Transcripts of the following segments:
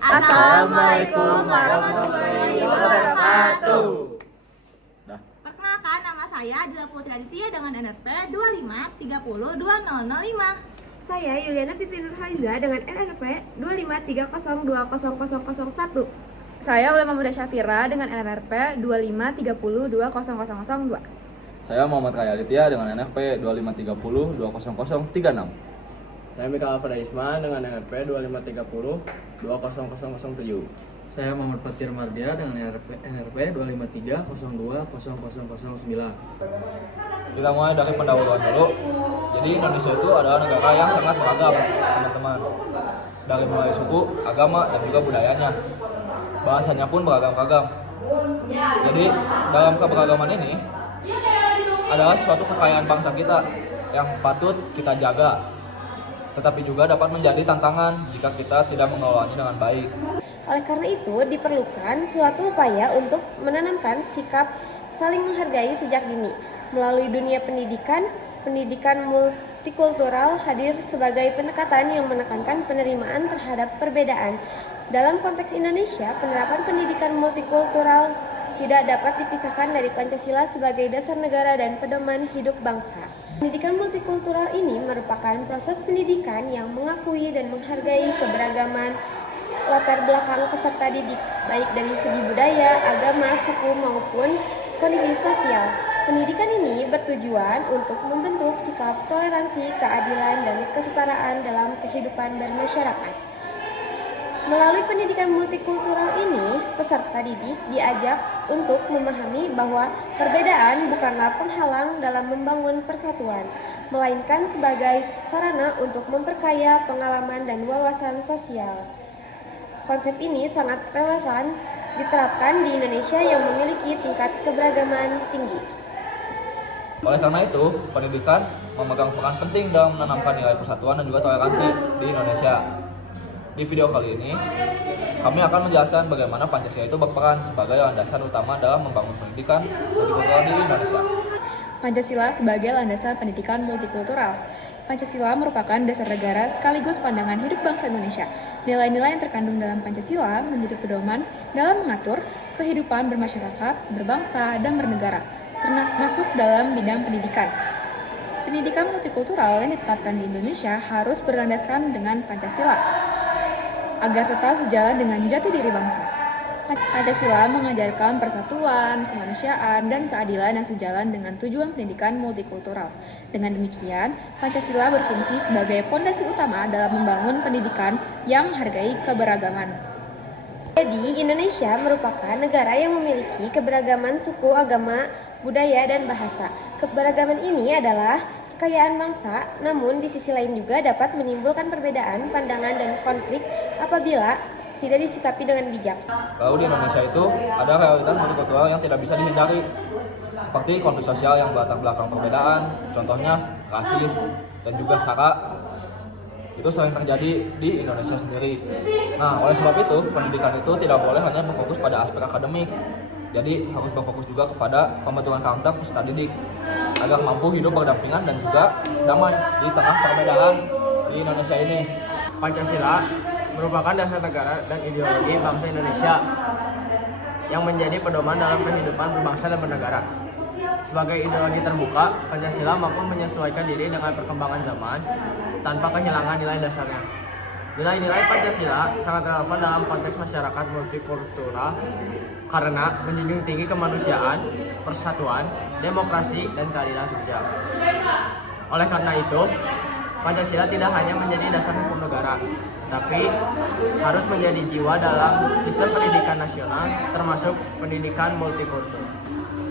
Assalamualaikum warahmatullahi wabarakatuh. Perkenalkan, nama saya adalah Putri Aditya dengan NRP 25302005. Saya Yuliana Fitri Nurhaliza dengan NRP 2530200001. Saya Ulama Muda Syafira dengan NRP 2530200002. Saya Muhammad Kaya Aditya dengan NRP 2530200036. Saya Mika Alfada Isman dengan NRP 2530200007. Saya Muhammad Fatir Mardia dengan NRP 253020009. Kita mulai dari pendahuluan dulu. Jadi Indonesia itu adalah negara yang sangat beragam, teman-teman. Dari mulai suku, agama, dan juga budayanya. Bahasanya pun beragam-agam. Jadi dalam keberagaman ini adalah suatu kekayaan bangsa kita yang patut kita jaga, tetapi juga dapat menjadi tantangan jika kita tidak mengelolanya dengan baik. Oleh karena itu, diperlukan suatu upaya untuk menanamkan sikap saling menghargai sejak dini. Melalui dunia pendidikan multikultural hadir sebagai pendekatan yang menekankan penerimaan terhadap perbedaan. Dalam konteks Indonesia, penerapan pendidikan multikultural tidak dapat dipisahkan dari Pancasila sebagai dasar negara dan pedoman hidup bangsa. Pendidikan multikultural ini merupakan proses pendidikan yang mengakui dan menghargai keberagaman latar belakang peserta didik, baik dari segi budaya, agama, suku, maupun kondisi sosial. Pendidikan ini bertujuan untuk membentuk sikap toleransi, keadilan, dan kesetaraan dalam kehidupan bermasyarakat. Melalui pendidikan multikultural ini, peserta didik diajak untuk memahami bahwa perbedaan bukanlah penghalang dalam membangun persatuan, melainkan sebagai sarana untuk memperkaya pengalaman dan wawasan sosial. Konsep ini sangat relevan diterapkan di Indonesia yang memiliki tingkat keberagaman tinggi. Oleh karena itu, pendidikan memegang peran penting dalam menanamkan nilai persatuan dan juga toleransi di Indonesia. Di video kali ini, kami akan menjelaskan bagaimana Pancasila itu berperan sebagai landasan utama dalam membangun pendidikan multikultural di Indonesia. Pancasila sebagai landasan pendidikan multikultural. Pancasila merupakan dasar negara sekaligus pandangan hidup bangsa Indonesia. Nilai-nilai yang terkandung dalam Pancasila menjadi pedoman dalam mengatur kehidupan bermasyarakat, berbangsa, dan bernegara, termasuk dalam bidang pendidikan. Pendidikan multikultural yang ditetapkan di Indonesia harus berlandaskan dengan Pancasila agar tetap sejalan dengan jati diri bangsa. Pancasila mengajarkan persatuan, kemanusiaan, dan keadilan yang sejalan dengan tujuan pendidikan multikultural. Dengan demikian, Pancasila berfungsi sebagai fondasi utama dalam membangun pendidikan yang menghargai keberagaman. Jadi, Indonesia merupakan negara yang memiliki keberagaman suku, agama, budaya, dan bahasa. Keberagaman ini adalah kekayaan bangsa, namun di sisi lain juga dapat menimbulkan perbedaan pandangan dan konflik apabila tidak disikapi dengan bijak. Lalu di Indonesia itu ada realitas multikultural yang tidak bisa dihindari, seperti konflik sosial yang berlatar belakang perbedaan, contohnya rasis dan juga SARA. Itu sering terjadi di Indonesia sendiri. Nah, oleh sebab itu, pendidikan itu tidak boleh hanya berfokus pada aspek akademik. Jadi harus berfokus juga kepada pembentukan karakter peserta didik agar mampu hidup berdampingan dan juga damai di tengah perbedaan di Indonesia ini. Pancasila merupakan dasar negara dan ideologi bangsa Indonesia yang menjadi pedoman dalam kehidupan berbangsa dan bernegara. Sebagai ideologi terbuka, Pancasila mampu menyesuaikan diri dengan perkembangan zaman tanpa kehilangan nilai dasarnya. Nilai-nilai Pancasila sangat relevan dalam konteks masyarakat multikultural karena menjunjung tinggi kemanusiaan, persatuan, demokrasi, dan keadilan sosial. Oleh karena itu, Pancasila tidak hanya menjadi dasar hukum negara, tapi harus menjadi jiwa dalam sistem pendidikan nasional, termasuk pendidikan multikultural.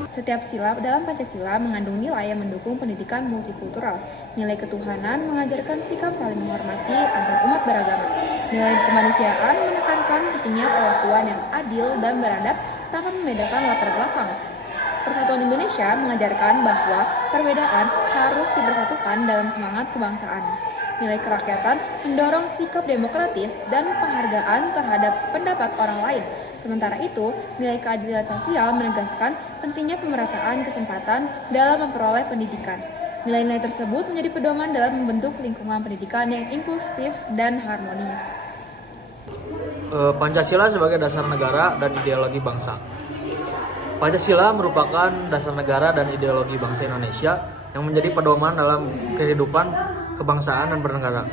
Setiap sila dalam Pancasila mengandung nilai yang mendukung pendidikan multikultural. Nilai ketuhanan mengajarkan sikap saling menghormati antar umat beragama. Nilai kemanusiaan menekankan pentingnya perlakuan yang adil dan beradab tanpa membedakan latar belakang. Persatuan Indonesia mengajarkan bahwa perbedaan harus dipersatukan dalam semangat kebangsaan. Nilai kerakyatan mendorong sikap demokratis dan penghargaan terhadap pendapat orang lain. Sementara itu, nilai keadilan sosial menegaskan pentingnya pemerataan kesempatan dalam memperoleh pendidikan. Nilai-nilai tersebut menjadi pedoman dalam membentuk lingkungan pendidikan yang inklusif dan harmonis. Pancasila sebagai dasar negara dan ideologi bangsa. Pancasila merupakan dasar negara dan ideologi bangsa Indonesia yang menjadi pedoman dalam kehidupan kebangsaan dan bernegara.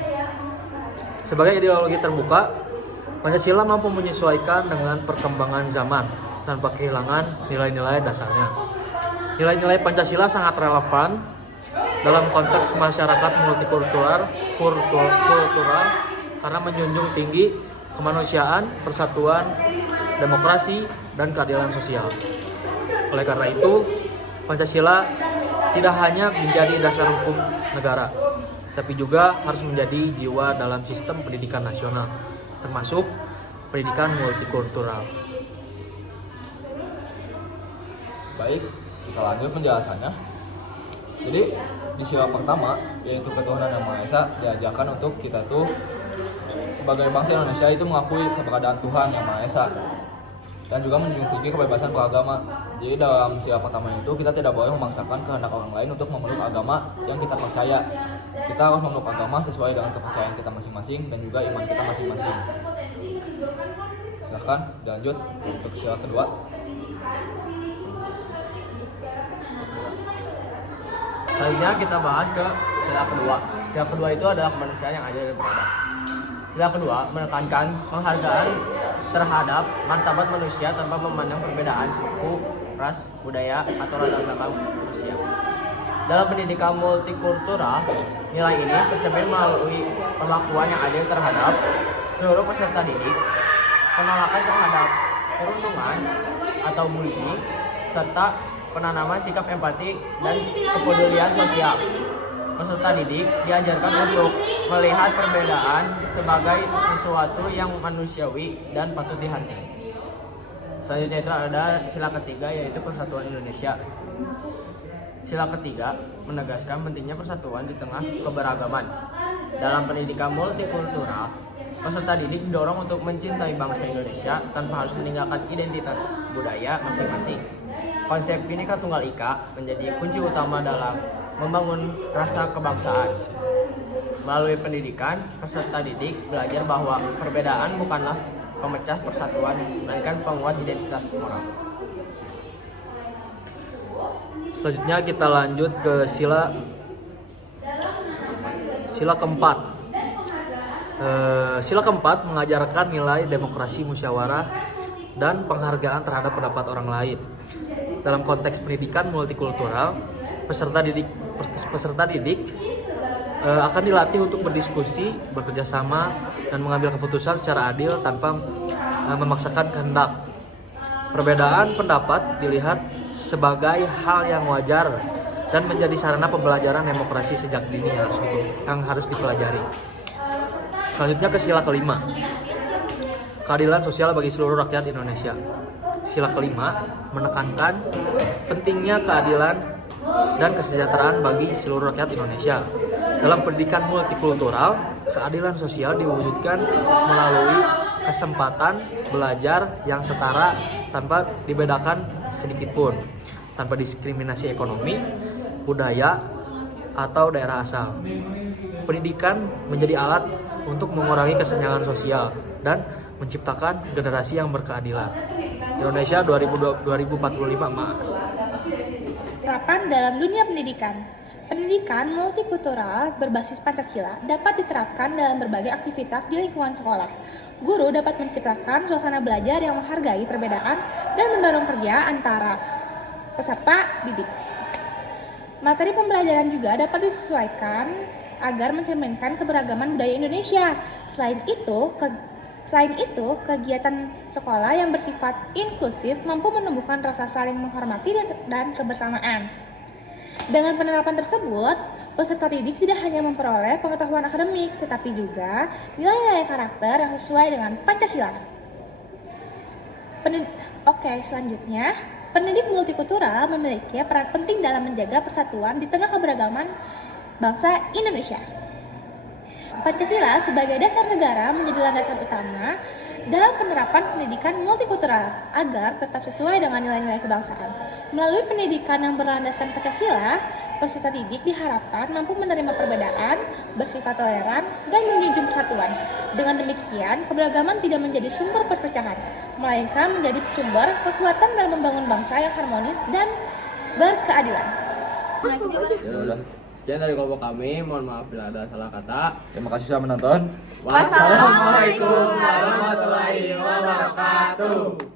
Sebagai ideologi terbuka, Pancasila mampu menyesuaikan dengan perkembangan zaman tanpa kehilangan nilai-nilai dasarnya. Nilai-nilai Pancasila sangat relevan dalam konteks masyarakat multikultural karena menjunjung tinggi kemanusiaan, persatuan, demokrasi, dan keadilan sosial. Oleh karena itu, Pancasila tidak hanya menjadi dasar hukum negara, tapi juga harus menjadi jiwa dalam sistem pendidikan nasional, termasuk pendidikan multikultural. Baik, kita lanjut penjelasannya. Jadi di sila pertama, yaitu ketuhanan yang Maha Esa, diajarkan untuk kita tuh sebagai bangsa Indonesia itu mengakui keberadaan Tuhan yang Maha Esa dan juga menjunjung tinggi kebebasan beragama. Jadi dalam sila pertama itu kita tidak boleh memaksakan kehendak orang lain untuk memeluk agama yang kita percaya. Kita harus memeluk agama sesuai dengan kepercayaan kita masing-masing dan juga iman kita masing-masing. Silakan lanjut untuk sila kedua. Selanjutnya kita bahas ke sila kedua. Sila kedua itu adalah kemanusiaan yang adil dan beradab. Sila kedua menekankan penghargaan terhadap martabat manusia tanpa memandang perbedaan suku, ras, budaya, atau latar belakang sosial. Dalam pendidikan multikultural, nilai ini tercermin melalui perlakuan yang adil terhadap seluruh peserta didik, penolakan terhadap perundungan atau bullying, serta penanaman sikap empati dan kepedulian sosial. Peserta didik diajarkan untuk melihat perbedaan sebagai sesuatu yang manusiawi dan patut dihargai. Selanjutnya itu ada sila ketiga, yaitu persatuan Indonesia. Sila ketiga menegaskan pentingnya persatuan di tengah keberagaman. Dalam pendidikan multikultural, peserta didik didorong untuk mencintai bangsa Indonesia tanpa harus meninggalkan identitas budaya masing-masing. Konsep Bhinneka Tunggal Ika menjadi kunci utama dalam membangun rasa kebangsaan. Melalui pendidikan, peserta didik belajar bahwa perbedaan bukanlah pemecah persatuan, melainkan penguat identitas moral. Selanjutnya kita lanjut ke sila keempat. Sila keempat mengajarkan nilai demokrasi musyawarah dan penghargaan terhadap pendapat orang lain. Dalam konteks pendidikan multikultural, peserta didik akan dilatih untuk berdiskusi, bekerja sama, dan mengambil keputusan secara adil tanpa memaksakan kehendak. Perbedaan pendapat dilihat sebagai hal yang wajar dan menjadi sarana pembelajaran demokrasi sejak dini yang harus dipelajari. Selanjutnya ke sila kelima, keadilan sosial bagi seluruh rakyat Indonesia. Sila kelima menekankan pentingnya keadilan dan kesejahteraan bagi seluruh rakyat Indonesia. Dalam pendidikan multikultural, keadilan sosial diwujudkan melalui kesempatan belajar yang setara tanpa dibedakan sedikitpun, tanpa diskriminasi ekonomi, budaya, atau daerah asal. Pendidikan menjadi alat untuk mengurangi kesenjangan sosial dan menciptakan generasi yang berkeadilan. Indonesia 2045 Mas. Penerapan dalam dunia pendidikan. Pendidikan multikultural berbasis Pancasila dapat diterapkan dalam berbagai aktivitas di lingkungan sekolah. Guru dapat menciptakan suasana belajar yang menghargai perbedaan dan mendorong kerja antara peserta didik. Materi pembelajaran juga dapat disesuaikan agar mencerminkan keberagaman budaya Indonesia. Selain itu, kegiatan sekolah yang bersifat inklusif mampu menumbuhkan rasa saling menghormati dan kebersamaan. Dengan penerapan tersebut, peserta didik tidak hanya memperoleh pengetahuan akademik, tetapi juga nilai-nilai karakter yang sesuai dengan Pancasila. Selanjutnya, pendidik multikultural memiliki peran penting dalam menjaga persatuan di tengah keberagaman bangsa Indonesia. Pancasila sebagai dasar negara menjadi landasan utama dalam penerapan pendidikan multikultural agar tetap sesuai dengan nilai-nilai kebangsaan. Melalui pendidikan yang berlandaskan Pancasila, Peserta didik diharapkan mampu menerima perbedaan, bersifat toleran, dan menjunjung persatuan. Dengan demikian, keberagaman tidak menjadi sumber perpecahan, melainkan menjadi sumber kekuatan dalam membangun bangsa yang harmonis dan berkeadilan. Ya udah. Sekian dari kelompok kami, mohon maaf bila ada salah kata. Terima kasih sudah menonton. Wassalamualaikum warahmatullahi wabarakatuh.